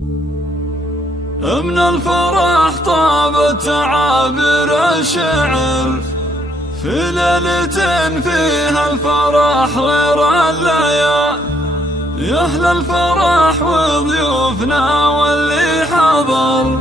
من الفرح طابت تعابير الشعر في ليلة فيها الفرح غير الليالي. يا أهل الفرح وضيوفنا واللي حضر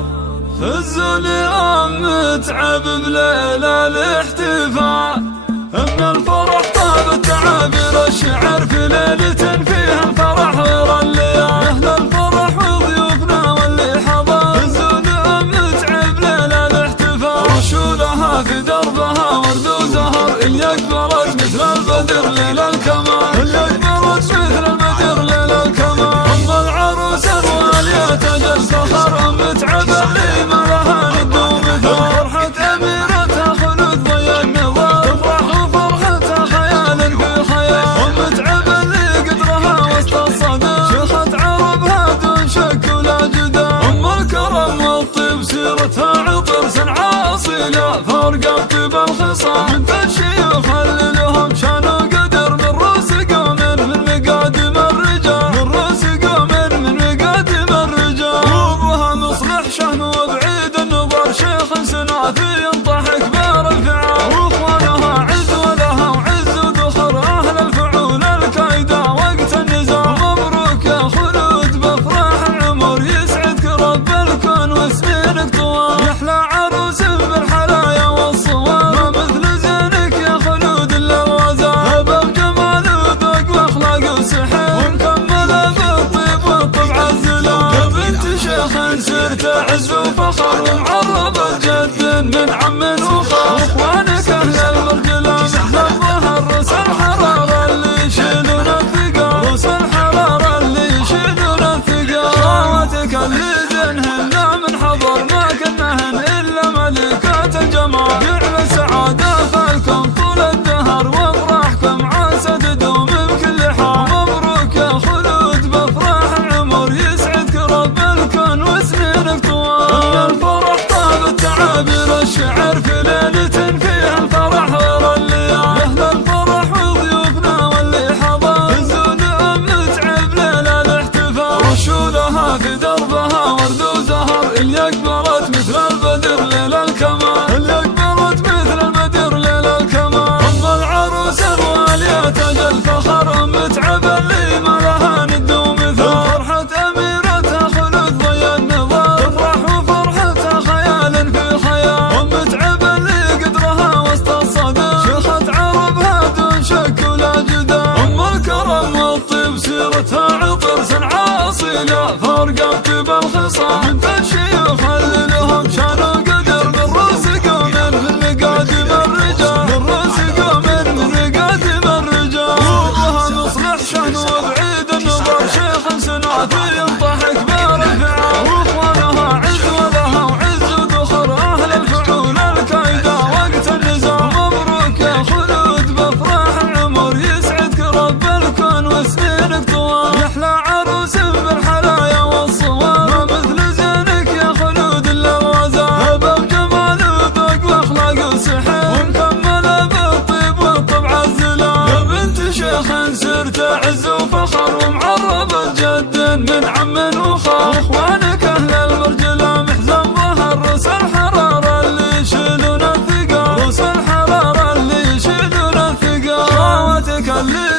فزوا اليوم متعب بليلة الاحتفال. من الفرح طابت تعابير الشعر في ليلة فيها الفرح غير الليالي. يا أهل الفرح وضيوفنا واللي حضر فزوا اليوم متعب ليلة الاحتفال. رشولها في دربها ورد وزهر اللي أقبلت مثل البدر ليل الكمال. اللي أقبلت مثل البدر ليل الكمال. أم العروس الوالية تاج الفخر متعب اللي ما لها ند ومثال. فرحة أميرتها خلود ضي النظام تفرح وفرحتها خيال في خيال. ومتعب اللي قدرها وسط الصدى شيخة عربها دون شك ولا جدال. أم الكرم والطيب سيرتها عطر سنعة أصيلة فرقة طيب الخصام من الشيوخ اللي لهم شان وقدر من رؤوس قوم من مقادم الرجال. من رؤوس قوم من مقادم الرجال. وابوها مصلح شهن وبعيد النظر شيخ سنافي ينطح كبار الفعال. واخوانها عز ولها وعز ودخر اهل الفعول الكايدة وقت النزال. مبروك يا خلود بافراح العمر يسعدك رب الكون وسنينك طوال. يحلى عروس بالحلايا والصواب ما مثل زينك يا خلود الا الغزال. هبه بجمال وذوق واخلاق وسحر ومكمله بالطيب والطبع الزلال. يا بنت شيخ سرت عز وفخر ومعربة جد من عم وخال. واخوانك اهل المرجله مثل الظهر رؤوس الحراره اللي يشيلون الثقال. رؤوس الحراره اللي يشيلون الثقال. خواتك اللي زينهن من حضر ما كنهن الا ملكات الجمال. جعل سعاده فالكم طول الدهر وافراحكم عاسى تدوم بكل حال. مبروك يا خلود بافراح العمر يسعدك رب الكون وسنينك طوال. من الفرح طابت تعابير الشعر في ليلة فيها الفرح غير الليالي. يا أهل الفرح وضيوفنا واللي حضر فزوا اليوم متعب ليلة الاحتفال. رشولها في دربها ورد وزهر اللي أقبلت مثل البدر ليل الكمال. اللي أقبلت مثل البدر ليل الكمال. أم العروس الوالية تاج الفخر متعب اللي ما لها ند ومثال. فرحة أميرتها خلود ضي النظام تفرح وفرحتها خيال في خيال. ومتعب اللي قدرها وسط الصدى شيخة عربها دون شك ولا جدال. أم الكرم والطيب سيرتها عطر سنعة أصيلة فرقة طيب الخصام من الشيوخ اللي لهم شان وقدر من رؤوس قوم من مقادم الرجال. من رؤوس قوم من مقادم الرجال. وابوها مصلح شهن وبعيد النظر شيخ سنافي ينطح كبار الفعال. واخوانها عز ولها وعز ودخر اهل الفعول الكايدة وقت النزال. مبروك يا خلود بافراح العمر يسعدك رب الكون وسنينك طوال. يحلى عروس بالحلايا والصواب ما مثل زينك يا خلود الا الغزال. هبه بجمال وذوق واخلاق وسحر ومكمله بالطيب والطبع الزلال. يا بنت شيخ سرت عز وفخر ومعربة جد من عم وخال. واخوانك اهل المرجله محزن ظهر رؤوس الحراره اللي يشيلون الثقال. رؤوس الحراره اللي يشيلون الثقال. خواتك اللي